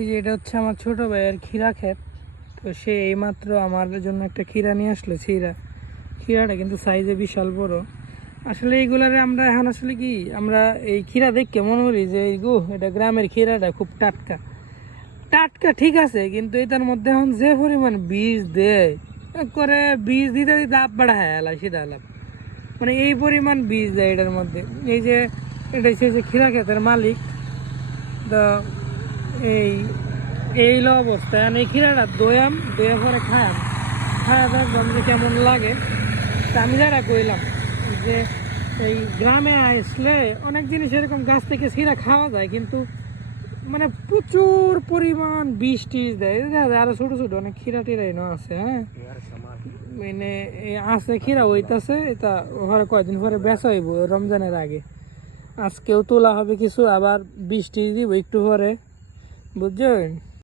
এই যে এটা হচ্ছে আমার ছোট ভাইয়ের ক্ষীরা ক্ষেত। তো সে এইমাত্র আমার জন্য একটা ক্ষীরা নিয়ে আসলো। ক্ষীরাটা কিন্তু সাইজে বিশাল বড়। আসলে এইগুলারে আমরা এখন আসলে কি আমরা এই ক্ষীরা দেখে মনে করি যে এটা গ্রামের ক্ষীরাটা খুব টাটকা টাটকা, ঠিক আছে, কিন্তু এটার মধ্যে এখন যে পরিমাণ বীজ দেয় করে, বীজ দিতে দিতে আপ বাড়া হ্যাঁ সেটা আলাপ, মানে এই পরিমাণ বীজ দেয় এটার মধ্যে। এই যে এটা হচ্ছে যে ক্ষীরা ক্ষেতের মালিক, তো এই এইলো অবস্থায় এই ক্ষীরাটা দয়া পরে খায়া দেখলাম যে কেমন লাগে। তা আমি যারা কইলাম যে এই গ্রামে আসলে অনেক জিনিস এরকম গাছ থেকে ছিঁড়া খাওয়া যায়, কিন্তু মানে প্রচুর পরিমাণ বিষ টিষ দেয়। দেখা যায় আরো ছোট ছোট অনেক ক্ষীরা টিরা এনে আছে। হ্যাঁ, মানে আছে ক্ষীরা হইতাছে, এটা ওখানে কয়দিন পরে বেচা হইব রমজানের আগে। আজকেও তোলা হবে কিছু, আবার বিষ টিষ দিব একটু পরে, বুঝছেন।